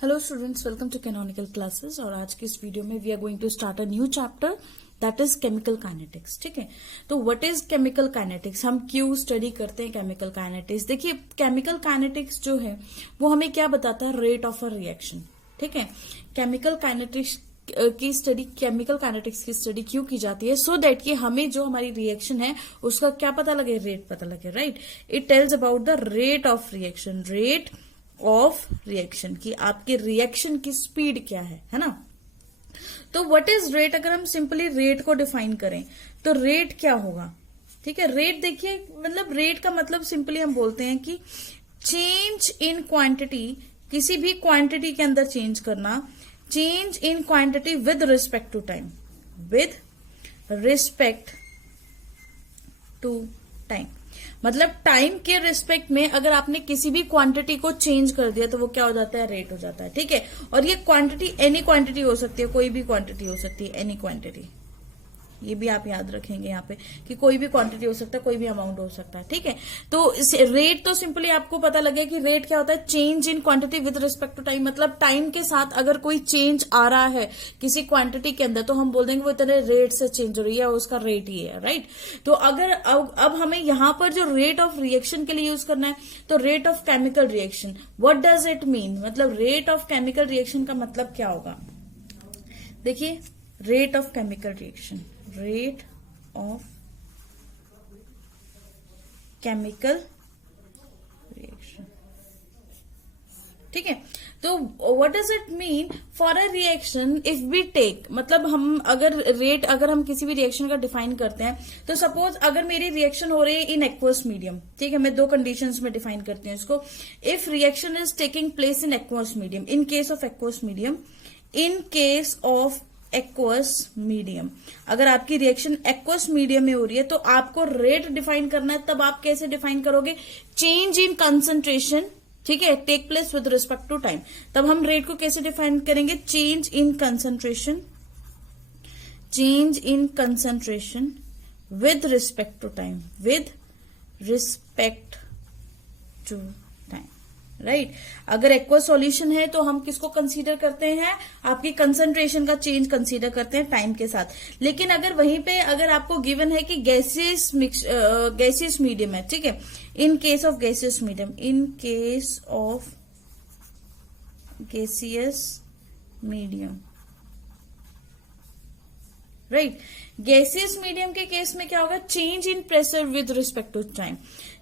Hello students, welcome to Canonical classes. और आज की इस वीडियो में we are going to start a new chapter that is chemical kinetics. ठीक है, तो व्हाट इज केमिकल काइनेटिक्स, हम क्यों स्टडी करते हैं केमिकल काइनेटिक्स। देखिए, केमिकल काइनेटिक्स जो है वो हमें क्या बताता है, रेट ऑफ अ रिएक्शन। ठीक है, केमिकल काइनेटिक्स की स्टडी, केमिकल काइनेटिक्स की स्टडी क्यों की जाती है, सो दैट कि हमें जो हमारी रिएक्शन है उसका क्या पता लगे, रेट पता लगे। Right, it tells about the rate of reaction, rate of reaction की आपके रिएक्शन की स्पीड क्या है ना। तो व्हाट इज रेट, अगर हम सिंपली रेट को डिफाइन करें तो रेट क्या होगा। ठीक है, रेट देखिए, मतलब रेट का मतलब सिंपली हम बोलते हैं कि चेंज इन क्वांटिटी, किसी भी क्वांटिटी के अंदर चेंज करना, change in quantity with respect to time, with respect to time. मतलब टाइम के रिस्पेक्ट में अगर आपने किसी भी क्वांटिटी को चेंज कर दिया तो वो क्या हो जाता है, रेट हो जाता है। ठीक है, और ये क्वांटिटी एनी क्वांटिटी हो सकती है, कोई भी क्वांटिटी हो सकती है, एनी क्वांटिटी। ये भी आप याद रखेंगे यहाँ पे कि कोई भी क्वांटिटी हो सकता है, कोई भी अमाउंट हो सकता है। ठीक है, तो रेट तो सिंपली आपको पता लगे कि रेट क्या होता है, change in quantity with respect to time. मतलब टाइम के साथ अगर कोई चेंज आ रहा है किसी क्वांटिटी के अंदर तो हम बोल देंगे वो इतने रेट से चेंज हो रही है, उसका रेट ही है। राइट, तो अगर अब हमें यहां पर जो रेट ऑफ रिएक्शन के लिए यूज करना है तो rate of chemical reaction, what does it mean, मतलब रेट ऑफ केमिकल रिएक्शन का मतलब क्या होगा। देखिए, rate of chemical reaction, rate of chemical reaction. ठीक है, तो what does it mean for a reaction if we take, मतलब हम अगर रेट, अगर हम किसी भी रिएक्शन का डिफाइन करते हैं तो सपोज अगर मेरी रिएक्शन हो रही है इन एक्वस मीडियम। ठीक है, मैं दो कंडीशंस में डिफाइन करती हूँ इसको। If reaction is taking place in aqueous medium, in case of aqueous medium, in case of aqueous medium, अगर आपकी रिएक्शन एक्वस मीडियम में हो रही है तो आपको रेट डिफाइन करना है। तब आप कैसे डिफाइन करोगे, चेंज इन कंसंट्रेशन। ठीक है, take place with respect to time. तब हम रेट को कैसे डिफाइन करेंगे, change in concentration, change in concentration with respect to time, with respect to time. Right, अगर एक्वस सॉल्यूशन है तो हम किसको कंसीडर करते हैं, आपकी कंसंट्रेशन का चेंज कंसीडर करते हैं टाइम के साथ। लेकिन अगर वहीं पे अगर आपको गिवन है कि गैसियस गैसियस मीडियम है, ठीक है, in case of gaseous medium, in case of gaseous medium, right, gaseous medium के केस में क्या होगा, change in pressure with respect to time,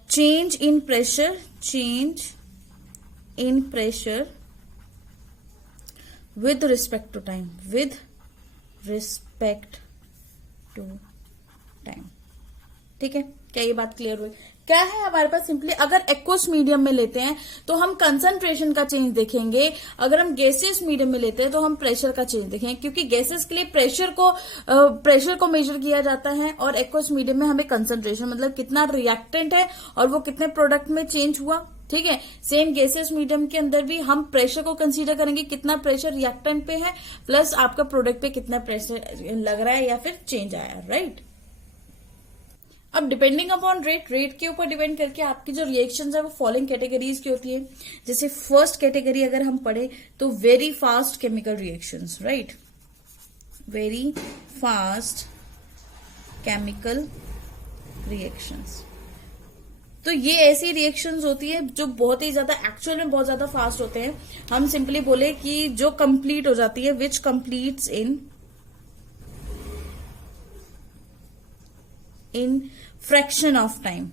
change in pressure, change in pressure with respect to time, with respect to time। ठीक है, क्या ये बात clear हुई। क्या है हमारे पास, सिंपली अगर एक्वस मीडियम में लेते हैं तो हम कंसंट्रेशन का चेंज देखेंगे, अगर हम गैसियस मीडियम में लेते हैं तो हम प्रेशर का चेंज देखेंगे, क्योंकि गैसेस के लिए प्रेशर को मेजर किया जाता है और एक्वस मीडियम में हमें कंसंट्रेशन, मतलब कितना रिएक्टेंट है और वो कितने प्रोडक्ट में चेंज हुआ। ठीक है, सेम गैसियस मीडियम के अंदर भी हम प्रेशर को कंसीडर करेंगे, कितना प्रेशर रिएक्टेंट पे है प्लस आपका प्रोडक्ट पे कितना प्रेशर लग रहा है या फिर चेंज आया। राइट, अब डिपेंडिंग अपॉन रेट के ऊपर डिपेंड करके आपकी जो रिएक्शंस है वो फॉलोइंग कैटेगरीज की होती है। जैसे फर्स्ट कैटेगरी अगर हम पढ़े तो very fast chemical reactions. Right, very fast chemical reactions, तो ये ऐसी रिएक्शंस होती है जो बहुत ही ज्यादा, एक्चुअल में बहुत ज्यादा फास्ट होते हैं। हम सिंपली बोले कि जो कंप्लीट हो जाती है, which completes in fraction of time.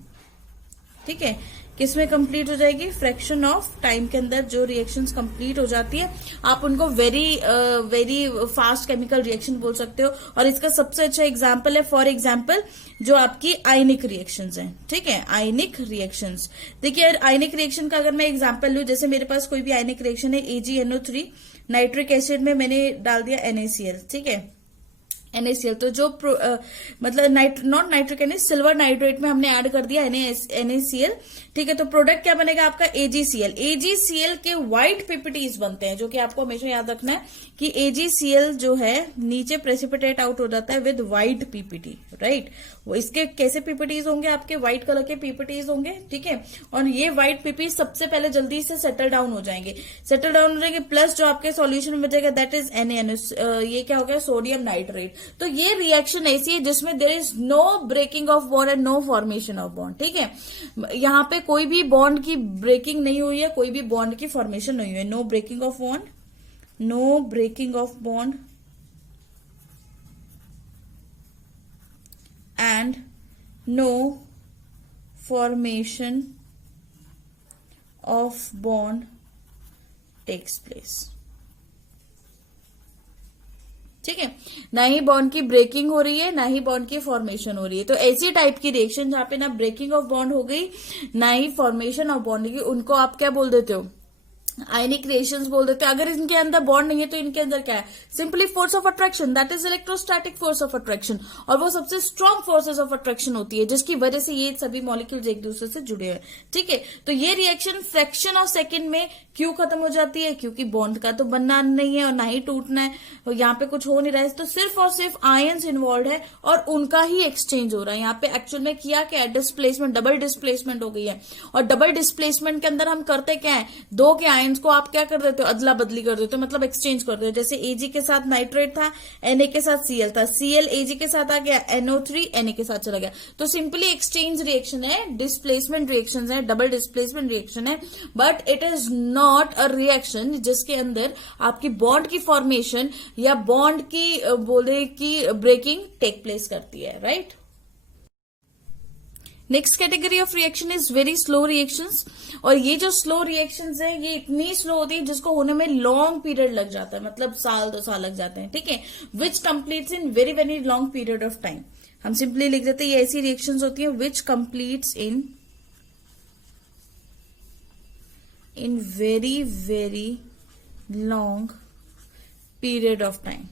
ठीक है, किसमें कंप्लीट हो जाएगी, फ्रैक्शन ऑफ टाइम के अंदर जो रिएक्शंस कंप्लीट हो जाती है आप उनको वेरी फास्ट केमिकल रिएक्शन बोल सकते हो। और इसका सबसे अच्छा एग्जांपल है, फॉर एग्जांपल जो आपकी आयनिक रिएक्शंस हैं। ठीक है, आयनिक रिएक्शंस, देखिए आयनिक रिएक्शन का अगर मैं एग्जांपल लूं, जैसे मेरे पास कोई भी आयनिक रिएक्शन है, AgNO3 नाइट्रिक एसिड में मैंने डाल दिया NaCl। ठीक है, NaCl। तो जो मतलब not nitric acid, silver nitrate में हमने ऐड कर दिया NaCl। ठीक है, तो प्रोडक्ट क्या बनेगा आपका AgCl। AgCl के व्हाइट पीपीटीज बनते हैं, जो कि आपको हमेशा याद रखना है कि AgCl जो है नीचे प्रेसिपिटेट आउट हो जाता है विद व्हाइट पीपीटी, राइट। वो इसके कैसे पीपीटीज होंगे, आपके व्हाइट कलर के पीपीटीज होंगे, ठीक है। और ये व्हाइट पीपी सबसे पहले जल्दी से सेटल डाउन हो जाएंगे, प्लस जो आपके सॉल्यूशन में बचेगा दैट इज NaNO, ये क्या हो गया, सोडियम नाइट्रेट। तो ये रिएक्शन ऐसी है जिसमें there is no breaking of bond and no formation of bond, ठीक है। यहां पे कोई भी बॉन्ड की ब्रेकिंग नहीं हुई है, कोई भी बॉन्ड की फॉर्मेशन नहीं हुई है। No breaking of bond, no breaking of bond and no formation of bond takes place, ठीक है। ना ही बॉन्ड की ब्रेकिंग हो रही है, ना ही बॉन्ड की फॉर्मेशन हो रही है। तो ऐसी टाइप की रिएक्शन जहां पे ना ब्रेकिंग ऑफ बॉन्ड हो गई, ना ही फॉर्मेशन ऑफ बॉन्ड की, उनको आप क्या बोल देते हो, आयनिक रिएक्शंस बोल देते हैं। अगर इनके अंदर बॉन्ड नहीं है तो इनके अंदर क्या है, simply force of attraction, that is electrostatic force of attraction. और वो सबसे स्ट्रॉन्ग फोर्सेस ऑफ अट्रैक्शन होती है, जिसकी वजह से ये सभी मॉलिक्यूल्स एक दूसरे से जुड़े हुए, ठीक है। तो ये रिएक्शन फ्रैक्शन ऑफ सेकेंड में क्यों खत्म हो जाती है, क्योंकि बॉन्ड का तो बनना नहीं है और ना ही टूटना है, और यहाँ पे कुछ हो नहीं रहा है, तो सिर्फ और सिर्फ आयंस इन्वॉल्व है और उनका ही एक्सचेंज हो रहा है। यहाँ पे एक्चुअल में किया क्या है, डिस्प्लेसमेंट, डबल डिस्प्लेसमेंट हो गई है। और डबल डिस्प्लेसमेंट के अंदर हम करते क्या है, दो के आयंस को आप क्या कर देते हो, अदला बदली कर देते हो, मतलब एक्सचेंज कर देते हो। जैसे Ag के साथ नाइट्रेट था, Na के साथ Cl था, Cl Ag के साथ आ गया, NO3 Na के साथ चला गया। तो सिंपली एक्सचेंज रिएक्शन है, डिस्प्लेसमेंट रिएक्शन है, डबल डिस्प्लेसमेंट रिएक्शन है, but it is not a reaction जिसके अंदर आपकी बॉन्ड की फॉर्मेशन या बॉन्ड की बोले की ब्रेकिंग टेक प्लेस करती है, right. Next category of reaction is very slow reactions. और ये जो स्लो रिएक्शंस है ये इतनी स्लो होती है जिसको होने में लॉन्ग पीरियड लग जाता है, मतलब साल 2 साल लग जाते हैं, ठीक है। Which completes in very very long period of time. हम सिंपली लिख देते हैं ये ऐसी रिएक्शंस होती है which completes in very very long period of time,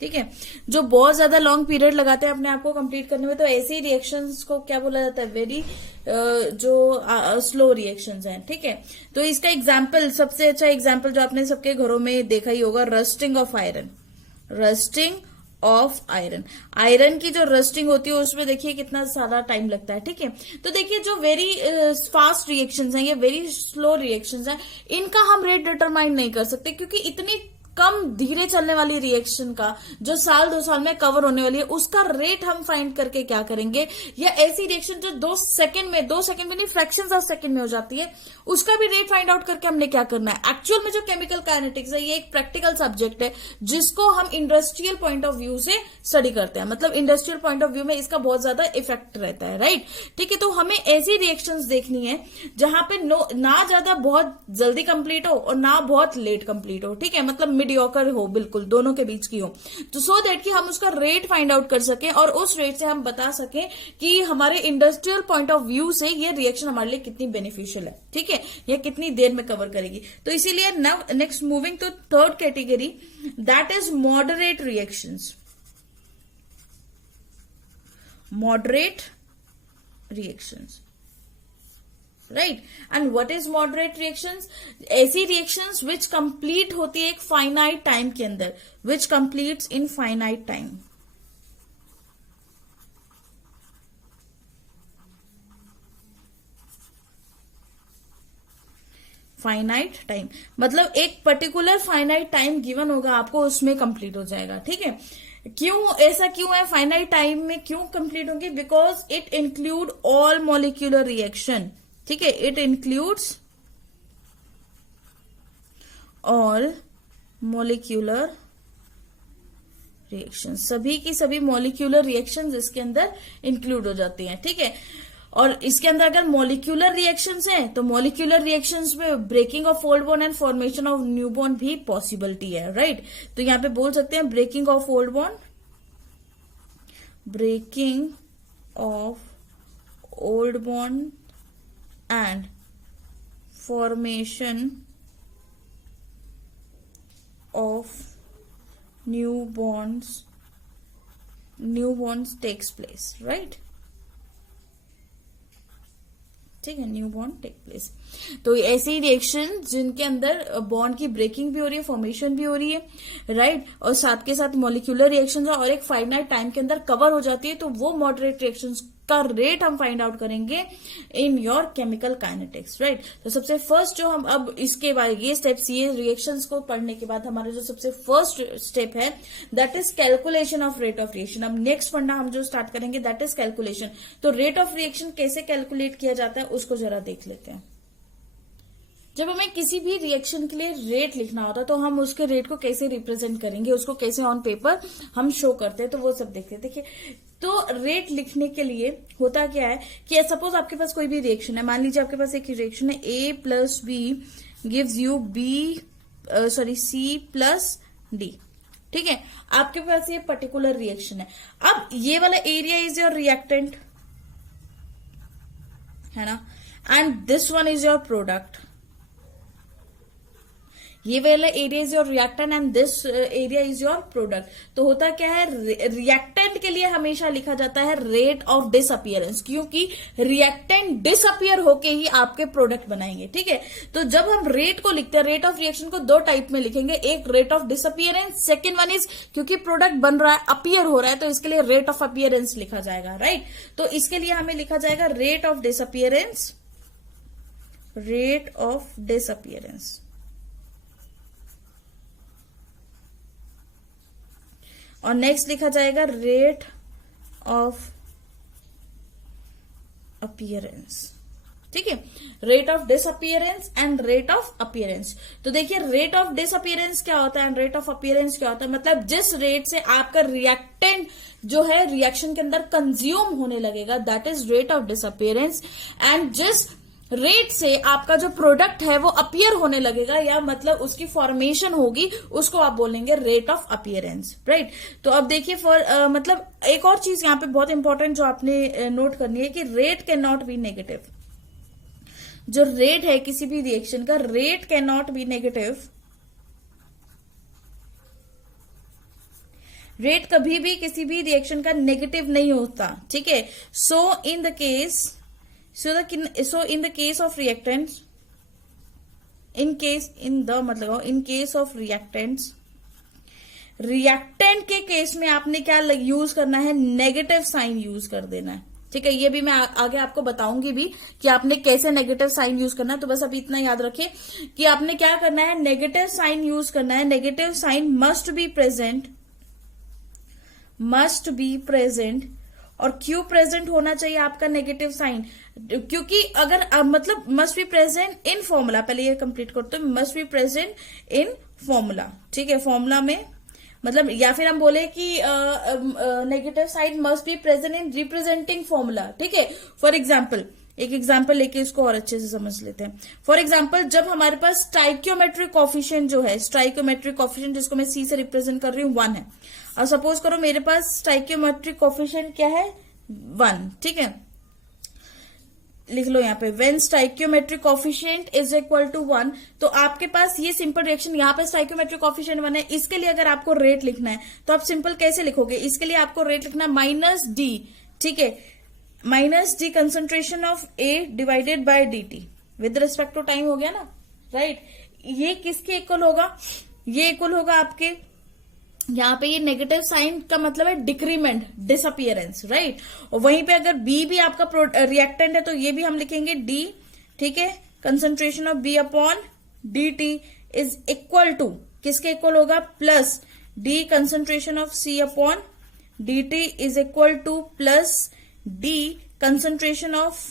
ठीक है। जो बहुत ज्यादा लॉन्ग पीरियड लगाते हैं अपने आप को कंप्लीट करने में, तो ऐसे ही रिएक्शंस को क्या बोला जाता है, वेरी जो स्लो रिएक्शंस हैं, ठीक है। तो इसका एग्जांपल, सबसे अच्छा एग्जांपल जो आपने सबके घरों में देखा ही होगा, rusting of iron. Rusting of iron, iron की जो रस्टिंग होती है उसमें देखिए कितना सारा टाइम लगता है, ठीक है। तो देखिए जो वेरी फास्ट रिएक्शंस हैं, ये वेरी स्लो रिएक्शंस हैं, इनका हम रेट डिटरमाइन नहीं कर सकते, क्योंकि इतनी कम धीरे चलने वाली रिएक्शन का जो साल 2 साल में कवर होने वाली है, उसका रेट हम फाइंड करके क्या करेंगे। या ऐसी रिएक्शन जो 2 सेकंड में नहीं, फ्रैक्शंस ऑफ सेकंड में हो जाती है, उसका भी रेट फाइंड आउट करके हमने क्या करना है। एक्चुअल में जो केमिकल काइनेटिक्स है ये एक प्रैक्टिकल सब्जेक्ट है जिसको हम इंडस्ट्रियल पॉइंट ऑफ व्यू से स्टडी करते हैं, मतलब इंडस्ट्रियल पॉइंट ऑफ व्यू में इसका बहुत ज्यादा इफेक्ट रहता है, राइट, ठीक है। तो हमें ऐसी रिएक्शंस देखनी है जहां पे ना ज्यादा बहुत जल्दी कंप्लीट हो और ना बहुत लेट कंप्लीट हो, ठीक है, मतलब मीडियोकर हो, बिल्कुल दोनों के बीच की हो, तो सो दैट कि हम उसका रेट फाइंड आउट कर सकें और उस रेट से हम बता सकें कि हमारे इंडस्ट्रियल पॉइंट ऑफ व्यू से ये रिएक्शन हमारे लिए कितनी बेनिफिशियल है, ठीक है, या कितनी देर में कवर करेगी। तो इसीलिए now next moving to third category, that is moderate reactions. Moderate reactions, right. And what is moderate reactions, ऐसी रिएक्शंस विच कंप्लीट होती है एक फाइनाइट टाइम के अंदर, which completes in finite time. Finite time मतलब एक पर्टिकुलर फाइनाइट टाइम गिवन होगा आपको, उसमें कंप्लीट हो जाएगा, ठीक है। क्यों ऐसा क्यों है, फाइनाइट टाइम में क्यों कंप्लीट होंगे, because it include all molecular reaction, ठीक है, it includes all molecular reaction, सभी की सभी मॉलिक्यूलर रिएक्शंस इसके अंदर इंक्लूड हो जाती हैं, ठीक है। और इसके अंदर अगर मॉलिक्यूलर रिएक्शंस हैं तो मॉलिक्यूलर रिएक्शंस में breaking of old bond and formation of new bond भी पॉसिबिलिटी है, राइट। तो यहां पे बोल सकते हैं breaking of old bond, breaking of old bond and formation of new bonds takes place, right? ठीक है, न्यू बॉन्ड टेक प्लेस। तो ऐसे ही रिएक्शन जिनके अंदर बॉन्ड की ब्रेकिंग भी हो रही है, फॉर्मेशन भी हो रही है, राइट, और साथ के साथ मॉलिक्यूलर रिएक्शंस और एक फाइनाइट टाइम के अंदर कवर हो जाती है, तो वो मॉडरेट रिएक्शंस का रेट हम फाइंड आउट करेंगे in your chemical kinetics, right. तो सबसे फर्स्ट जो हम अब इसके बाद ये स्टेप्स, ये रिएक्शंस को पढ़ने के बाद हमारा जो सबसे फर्स्ट स्टेप है that is calculation of rate of reaction. अब नेक्स्ट फंडा हम जो स्टार्ट करेंगे दैट इज कैलकुलेशन। तो रेट ऑफ रिएक्शन कैसे कैलकुलेट किया जाता है उसको जरा देख लेते हैं। जब हमें किसी भी रिएक्शन के लिए रेट लिखना होता है तो हम उसके रेट को कैसे रिप्रेजेंट करेंगे, उसको कैसे ऑन पेपर हम शो करते हैं, तो वो सब देखते हैं। देखिए, तो रेट लिखने के लिए होता क्या है कि सपोज आपके पास कोई भी रिएक्शन है, मान लीजिए आपके पास एक रिएक्शन है A plus B gives you C plus D, ठीक है। आपके पास ये पर्टिकुलर रिएक्शन है। अब ये वाला एरिया इज योर रिएक्टेंट, है ना, and this one is your product. ये वाला area is your reactant and this area is your product. तो होता क्या है, रिएक्टेंट के लिए हमेशा लिखा जाता है रेट ऑफ डिसअपियरेंस, क्योंकि रिएक्टेंट डिसअपियर होके ही आपके प्रोडक्ट बनाएंगे, ठीक है। तो जब हम रेट को लिखते हैं, रेट ऑफ रिएक्शन को दो टाइप में लिखेंगे, एक rate of disappearance, second one is क्योंकि प्रोडक्ट बन रहा है, अपियर हो रहा है, तो इसके लिए रेट ऑफ अपियरेंस लिखा जाएगा, राइट। तो इसके लिए हमें लिखा जाएगा rate of disappearance, rate of disappearance. और नेक्स्ट लिखा जाएगा रेट ऑफ अपीयरेंस, ठीक है, rate of disappearance and rate of appearance. तो देखिए, रेट ऑफ डिसअपियरेंस क्या होता है एंड रेट ऑफ अपीयरेंस क्या होता है, मतलब जिस रेट से आपका रिएक्टेंट जो है रिएक्शन के अंदर कंज्यूम होने लगेगा that is rate of disappearance, and जिस रेट से आपका जो प्रोडक्ट है वो अपीयर होने लगेगा या मतलब उसकी फॉर्मेशन होगी, उसको आप बोलेंगे रेट ऑफ अपीयरेंस, राइट। तो अब देखिए मतलब एक और चीज यहाँ पे बहुत इंपॉर्टेंट जो आपने नोट करनी है कि rate can not be negative. जो रेट है किसी भी रिएक्शन का, rate can not be negative. Rate कभी भी किसी भी रिएक्शन का नेगेटिव नहीं होता, ठीक है। So in the case of reactants, in case of reactants, reactant के केस में आपने क्या यूज करना है, नेगेटिव साइन यूज कर देना है, ठीक है। ये भी मैं आगे आपको बताऊंगी भी कि आपने कैसे नेगेटिव साइन यूज करना है। तो बस अभी इतना याद रखिए कि आपने क्या करना है, नेगेटिव साइन यूज करना है। Negative sign must be present. और क्यों प्रेजेंट होना चाहिए आपका नेगेटिव साइन, क्योंकि अगर मतलब must be present in formula, पहले ये कंप्लीट करते हैं, must be present in formula, ठीक है। फॉर्मूला में मतलब, या फिर हम बोले कि negative sign must be present in representing formula, ठीक है। फॉर एग्जाम्पल, एक एग्जाम्पल लेके इसको और अच्छे से समझ लेते हैं। फॉर एग्जाम्पल, जब हमारे पास स्टाइक्योमेट्रिक कॉफिशिएंट जो है, स्टाइक्योमेट्रिक कॉफिशिएंट जिसको मैं सी से रिप्रेजेंट कर रही हूँ 1 है। और सपोज करो मेरे पास स्टाइक्योमेट्रिक कॉफिशिएंट क्या है, 1, ठीक है। लिख लो यहाँ पे, when stoichiometric coefficient is equal to 1, तो आपके पास ये सिंपल रिएक्शन, यहाँ पे स्टाइक्योमेट्रिक कॉफिशिएंट 1 है। इसके लिए अगर आपको रेट लिखना है तो आप सिंपल कैसे लिखोगे, इसके लिए आपको रेट लिखना -d, ठीक है, -d concentration of A divided by dt with respect to time, हो गया ना, राइट। ये किसके इक्वल होगा, ये इक्वल होगा आपके, यहाँ पे ये नेगेटिव साइन का मतलब है डिक्रीमेंट, डिसअपियरेंस, राइट। और वहीं पे अगर B भी आपका रिएक्टेंट है तो ये भी हम लिखेंगे D, ठीक है, concentration of B upon dt is equal to, किसके इक्वल होगा, plus D concentration of C upon dt is equal to plus D concentration of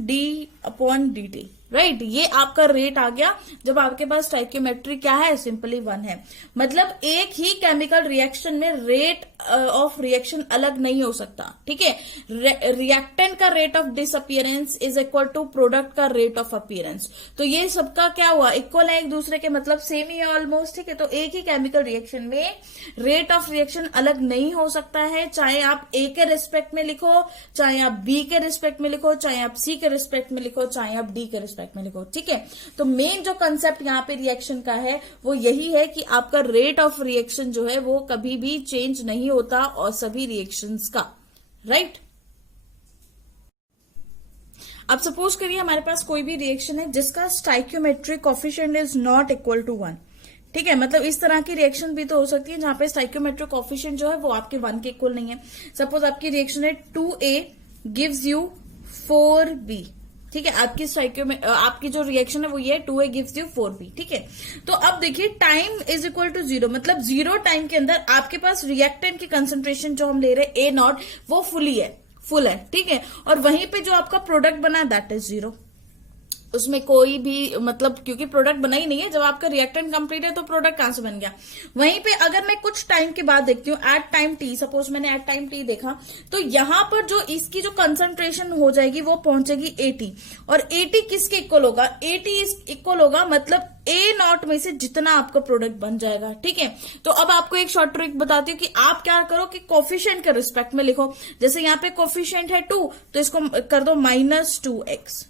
D upon dt, right. ये आपका रेट आ गया जब आपके पास स्टाइक्योमेट्री क्या है, सिंपली 1 है। मतलब एक ही केमिकल रिएक्शन में रेट ऑफ रिएक्शन अलग नहीं हो सकता, ठीक है। रिएक्टेंट का rate of disappearance is equal to product का रेट ऑफ अपीयरेंस। तो ये सबका क्या हुआ, इक्वल है एक दूसरे के, मतलब सेम ही है ऑलमोस्ट, ठीक है। तो एक ही केमिकल रिएक्शन में रेट ऑफ रिएक्शन अलग नहीं हो सकता है, चाहे आप A के रिस्पेक्ट में लिखो, चाहे आप B के रिस्पेक्ट में लिखो, चाहे आप C के रिस्पेक्ट में लिखो, चाहे आप D के रिस्पेक्ट में लिखो, ठीक है। तो मेन जो कंसेप्ट यहाँ पे रिएक्शन का है वो यही है कि आपका रेट ऑफ रिएक्शन जो है वो कभी भी चेंज नहीं होता और सभी रिएक्शंस का, राइट। अब सपोज करिए हमारे पास कोई भी रिएक्शन है जिसका stoichiometric coefficient is not equal to 1, ठीक है। मतलब इस तरह की रिएक्शन भी तो हो सकती है जहां पे स्टाइक्योमेट्रिक कोफिशिएंट जो है वो आपके 1 के इक्वल नहीं है। सपोज आपकी रिएक्शन है 2A गिव्स यू 4B, ठीक है। आपकी जो रिएक्शन है वो ये 2A गिव्स यू 4B, ठीक है। तो अब देखिए टाइम इज इक्वल टू 0, मतलब 0 टाइम के अंदर आपके पास रिएक्टेंट की कंसंट्रेशन जो हम ले रहे हैं A0 वो फुल है, ठीक है। और वहीं पे जो आपका प्रोडक्ट बना दैट इज 0, उसमें कोई भी मतलब क्योंकि प्रोडक्ट बना ही नहीं है, जब आपका रिएक्टेंट कंप्लीट है तो प्रोडक्ट कहां से बन गया। वहीं पे अगर मैं कुछ टाइम के बाद देखती हूँ एट टाइम टी, सपोज मैंने एट टाइम टी देखा, तो यहां पर जो इसकी जो कंसंट्रेशन हो जाएगी वो पहुंचेगी 80, और 80 किसके इक्वल होगा, 80 इक्वल होगा मतलब A0 में से जितना आपका प्रोडक्ट बन जाएगा, ठीक है। तो अब आपको एक शॉर्ट ट्रिक बताती हूँ कि आप क्या करो कि कोफिशिएंट के रिस्पेक्ट में लिखो। जैसे यहाँ पे कोफिशिएंट है 2 तो इसको कर दो -2x,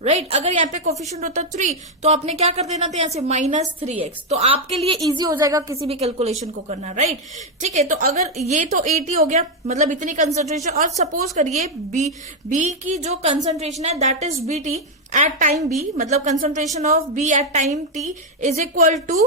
राइट। अगर यहाँ पे कोफिशिएंट होता 3 तो आपने क्या कर देना था यहाँ से -3x, तो आपके लिए इजी हो जाएगा किसी भी कैलकुलेशन को करना, राइट, ठीक है। तो अगर ये तो 80 हो गया, मतलब इतनी कंसंट्रेशन, और सपोज करिए बी की जो कंसंट्रेशन है that is BT at time B, मतलब concentration of B at time T is equal to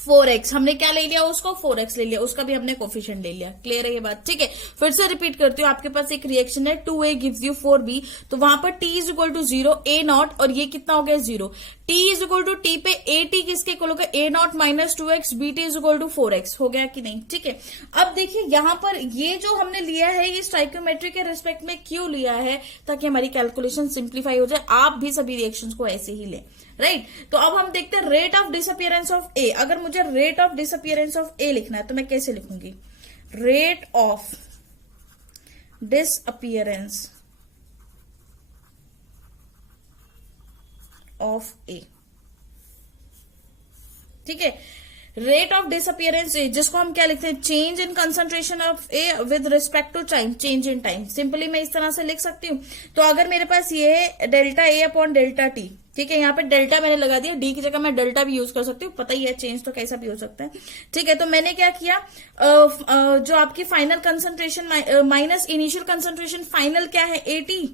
4x। हमने क्या ले लिया, उसको 4x ले लिया, उसका भी हमने कोफिशिएंट ले लिया। क्लियर है ये बात, ठीक है। फिर से रिपीट करती हूँ, आपके पास एक रिएक्शन है 2A गिव्स यू 4B, तो वहां पर T is equal to 0, A0, और ये कितना हो गया 0। T is equal to T पे AT किसके इक्वल होगा, A0 -2x, BT is equal to 4x, हो गया कि नहीं, ठीक है। अब देखिए यहां पर ये जो हमने लिया है ये स्टाइक्योमेट्री के रिस्पेक्ट में क्यों लिया है, ताकि हमारी कैलकुलेशन सिंप्लीफाई हो जाए। आप भी सभी रिएक्शंस को ऐसे ही लें, राइट। तो अब हम देखते हैं रेट ऑफ डिसअपियरेंस ऑफ ए। अगर मुझे रेट ऑफ डिसअपियरेंस ऑफ ए लिखना है तो मैं कैसे लिखूंगी, रेट ऑफ डिसअपियरेंस ऑफ ए, ठीक है। रेट ऑफ डिसअपियरेंस ए, जिसको हम क्या लिखते हैं, change in concentration of A with respect to time, change in time. Simply मैं इस तरह से लिख सकती हूँ। तो अगर मेरे पास ये है delta A upon delta T, ठीक है। यहाँ पे डेल्टा मैंने लगा दिया, डी की जगह मैं डेल्टा भी यूज कर सकती हूँ, पता ही है चेंज तो कैसा भी हो सकता है, ठीक है। तो मैंने क्या किया, जो आपकी final concentration minus initial concentration, final क्या है 80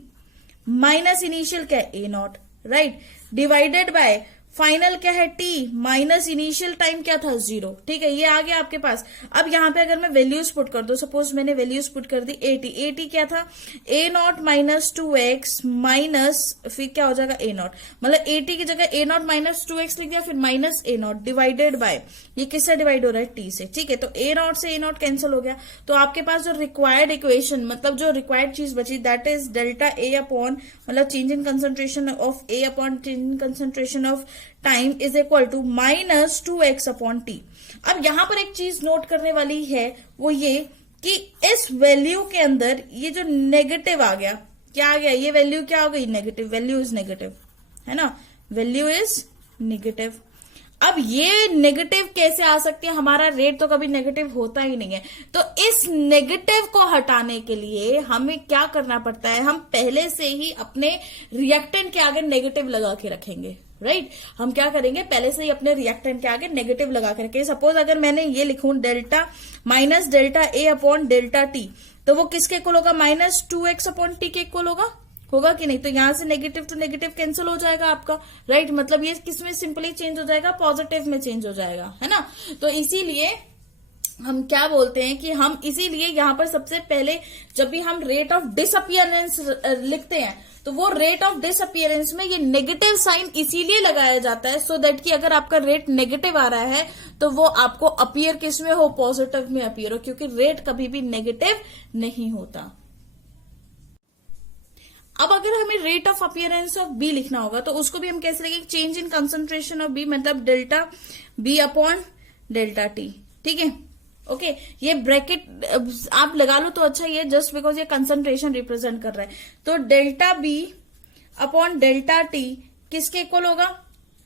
माइनस इनिशियल क्या है A0, right, divided by final क्या है T माइनस इनिशियल टाइम क्या था 0, ठीक है। ये आ गया आपके पास। अब यहाँ पे अगर मैं वैल्यूज पुट कर दो, सपोज मैंने वैल्यूज पुट कर दी 80 क्या था A0 -2x माइनस फिर क्या हो जाएगा A0, मतलब 80 की जगह A0 -2x लिख दिया, फिर माइनस A0 डिवाइडेड बाय ये किससे डिवाइड हो रहा है T से, ठीक है। तो A0 से A0 कैंसिल हो गया, तो आपके पास जो रिक्वायर्ड इक्वेशन, मतलब जो रिक्वायर्ड चीज बची that is delta A upon, मतलब change in concentration of A upon change in concentration of time is equal to -2x upon T. अब यहां पर एक चीज नोट करने वाली है, वो ये कि इस वैल्यू के अंदर ये जो नेगेटिव आ गया, क्या आ गया, ये वैल्यू क्या हो गई, नेगेटिव, वैल्यू इज नेगेटिव, है ना, वैल्यू इज नेगेटिव। अब ये नेगेटिव कैसे आ सकती है, हमारा रेट तो कभी नेगेटिव होता ही नहीं है। तो इस नेगेटिव को हटाने के लिए हमें क्या करना पड़ता है, हम पहले से ही अपने रिएक्टेंट के आगे नेगेटिव लगा के रखेंगे, राइट। हम क्या करेंगे, पहले से ही अपने रिएक्टेंट के आगे नेगेटिव लगा के रखेंगे। सपोज अगर मैंने ये लिखूं delta minus delta A upon delta T, तो वो किसके इक्वल होगा, -2x अपॉन टी के इक्वल होगा कि नहीं। तो यहां से नेगेटिव टू नेगेटिव कैंसिल हो जाएगा आपका, राइट। मतलब ये किसमें सिंपली चेंज हो जाएगा, पॉजिटिव में चेंज हो जाएगा, है ना। तो इसीलिए हम क्या बोलते हैं कि हम इसीलिए यहां पर सबसे पहले जब भी हम रेट ऑफ डिसअपियरेंस लिखते हैं तो वो रेट ऑफ डिसअपियरेंस में ये नेगेटिव साइन इसीलिए लगाया जाता है सो दैट कि अगर आपका रेट नेगेटिव आ रहा है तो वो आपको अपीयर किस में हो, पॉजिटिव में अपीयर हो, क्योंकि रेट कभी भी नेगेटिव नहीं होता। अब अगर हमें rate of appearance of B लिखना होगा तो उसको भी हम कैसे लिखेंगे, change in concentration of B, मतलब delta B upon delta T, ठीक है। ओके, ये ब्रैकेट आप लगा लो तो अच्छा ही है, जस्ट बिकॉज ये कंसंट्रेशन रिप्रेजेंट कर रहा है। तो delta B upon delta T किसके इक्वल होगा,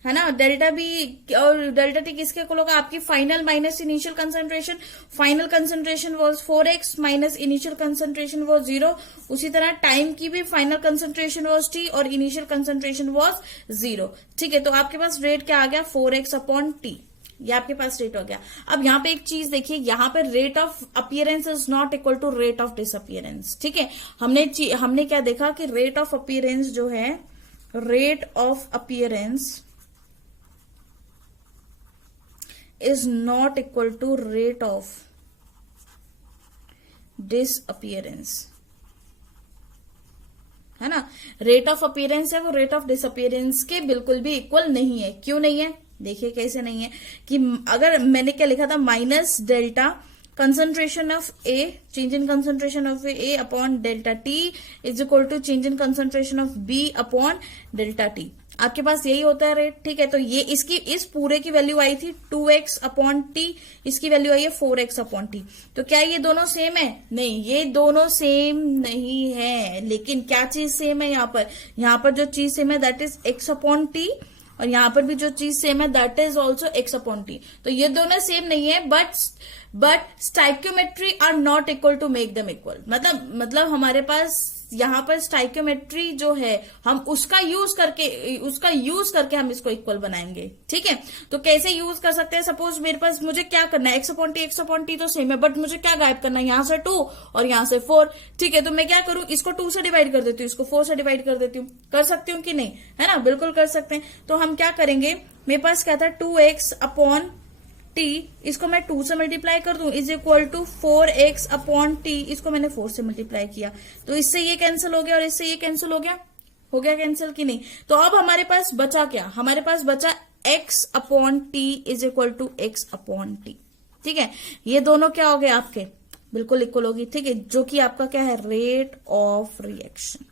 है ना। डेल्टा बी और डेल्टा टी किसके इक्वल होगा, आपकी final minus initial concentration, final concentration was 4x minus initial concentration was 0। उसी तरह टाइम की भी फाइनल कंसंट्रेशन वाज t और इनिशियल कंसंट्रेशन वाज 0। ठीक है, तो आपके पास रेट क्या आ गया, 4x अपॉन टी, ये आपके पास रेट हो गया। अब यहाँ पे एक चीज देखिए, यहाँ पे rate of appearance is not equal to rate of disappearance. ठीक है, हमने क्या देखा कि रेट ऑफ अपीयरेंस जो है, rate of appearance is not equal to rate of disappearance, है ना। रेट ऑफ अपीयरेंस है वो रेट ऑफ डिसअपीयरेंस के बिल्कुल भी इक्वल नहीं है। क्यों नहीं है, देखिए कैसे नहीं है, कि अगर मैंने क्या लिखा था, minus delta concentration of A, change in concentration of A upon delta T is equal to change in concentration of B upon delta T. आपके पास यही होता है रेट। ठीक है, तो ये इसकी इस पूरे की वैल्यू आई थी 2x अपॉन टी, इसकी वैल्यू आई है 4x अपॉन टी। तो क्या ये दोनों सेम है, नहीं, ये दोनों सेम नहीं है। लेकिन क्या चीज सेम है, यहाँ पर जो चीज सेम है that is x upon T, और यहां पर भी जो चीज सेम है that is also X upon T. तो ये दोनों सेम नहीं है, but stoichiometry are not equal to make them equal. मतलब हमारे पास यहाँ पर स्टाइक्योमेट्री जो है, हम उसका यूज करके हम इसको इक्वल बनाएंगे। ठीक है, तो कैसे यूज कर सकते हैं, सपोज मेरे पास, मुझे क्या करना है, एक्स अपॉन टी तो सेम है, बट मुझे क्या गायब करना है, यहां से 2 और यहां से 4। ठीक है, तो मैं क्या करूं, इसको 2 से डिवाइड कर देती हूँ, इसको 4 से डिवाइड कर देती हूँ। कर सकती हूँ कि नहीं, है ना, बिल्कुल कर सकते हैं। तो हम क्या करेंगे, मेरे पास क्या था, 2x अपॉन टी, इसको मैं 2 से मल्टीप्लाई कर दूं, is equal to 4x upon T, इसको मैंने 4 से मल्टीप्लाई किया, तो इससे ये कैंसिल हो गया और इससे ये कैंसिल हो गया कैंसिल कि नहीं। तो अब हमारे पास बचा क्या, हमारे पास बचा x upon T is equal to x upon T. ठीक है, ये दोनों क्या हो गए आपके, बिल्कुल इक्वल होगी। ठीक है, जो कि आपका क्या है, रेट ऑफ रिएक्शन,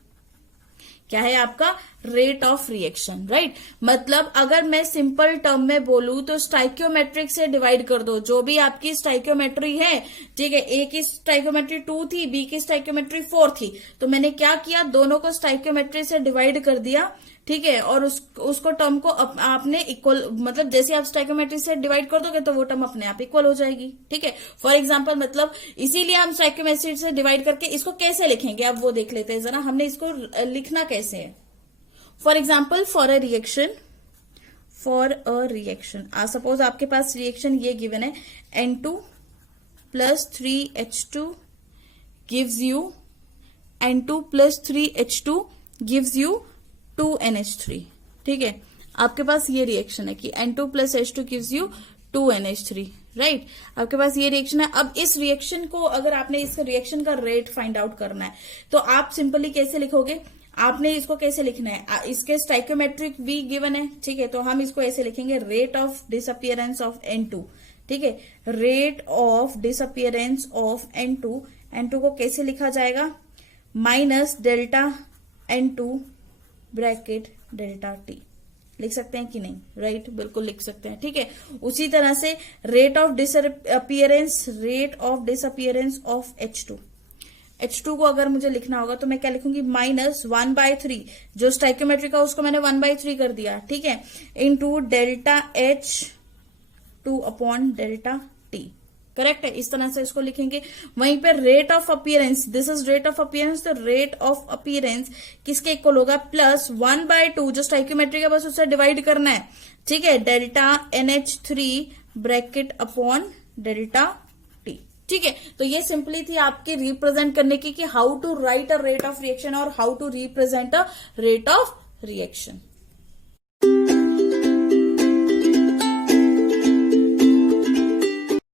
क्या है आपका, रेट ऑफ रिएक्शन, राइट। मतलब अगर मैं सिंपल टर्म में बोलूं तो स्टाइक्योमेट्रिक से डिवाइड कर दो, जो भी आपकी स्टाइक्योमेट्री है। ठीक है, ए की स्टाइक्योमेट्री 2 थी, बी की स्टाइक्योमेट्री 4 थी, तो मैंने क्या किया, दोनों को स्टाइक्योमेट्री से डिवाइड कर दिया। ठीक है, और उसको टर्म को आपने इक्वल, मतलब जैसे आप स्टाइक्योमेट्री से डिवाइड कर दोगे तो वो टर्म अपने आप इक्वल हो जाएगी। ठीक है, फॉर एग्जांपल, मतलब इसीलिए हम स्टाइक्योमेट्री से डिवाइड करके इसको कैसे लिखेंगे, अब वो देख लेते हैं जरा, हमने इसको लिखना कैसे है। For example, for a reaction suppose आपके पास रिएक्शन ये गिवन है, N2 plus 3H2 gives you, N2 plus 3H2 gives you 2NH3। ठीक है, आपके पास ये रिएक्शन है कि N2 plus H2 gives you 2NH3, right. आपके पास ये रिएक्शन है। अब इस रिएक्शन को, अगर आपने इस रिएक्शन का रेट फाइंड आउट करना है, तो आप सिंपली कैसे लिखोगे, आपने इसको कैसे लिखना है, इसके स्टाइक्योमेट्रिक भी गिवन है। ठीक है, तो हम इसको ऐसे लिखेंगे, rate of disappearance of N2। ठीक है, rate of disappearance of N2 को कैसे लिखा जाएगा, minus delta N2 bracket delta T. लिख सकते हैं कि नहीं, राइट, बिल्कुल लिख सकते हैं। ठीक है, उसी तरह से rate of disappearance of H2 को अगर मुझे लिखना होगा तो मैं क्या लिखूंगी, माइनस 1/3, जो स्टाइक्योमेट्री का उसको मैंने 1/3 कर दिया। ठीक है, into delta H2 upon delta T. Correct है, इस तरह से इसको लिखेंगे। वहीं पे rate of appearance, this is rate of appearance, तो रेट ऑफ अपीयरेंस किसके इक्वल होगा, प्लस 1/2, जो स्टाइक्योमेट्री का बस उससे डिवाइड करना है। ठीक है, delta NH3 bracket upon delta T. ठीक है, तो ये सिंपली थी आपके रिप्रेजेंट करने की कि how to write a rate of reaction और how to represent a rate of reaction.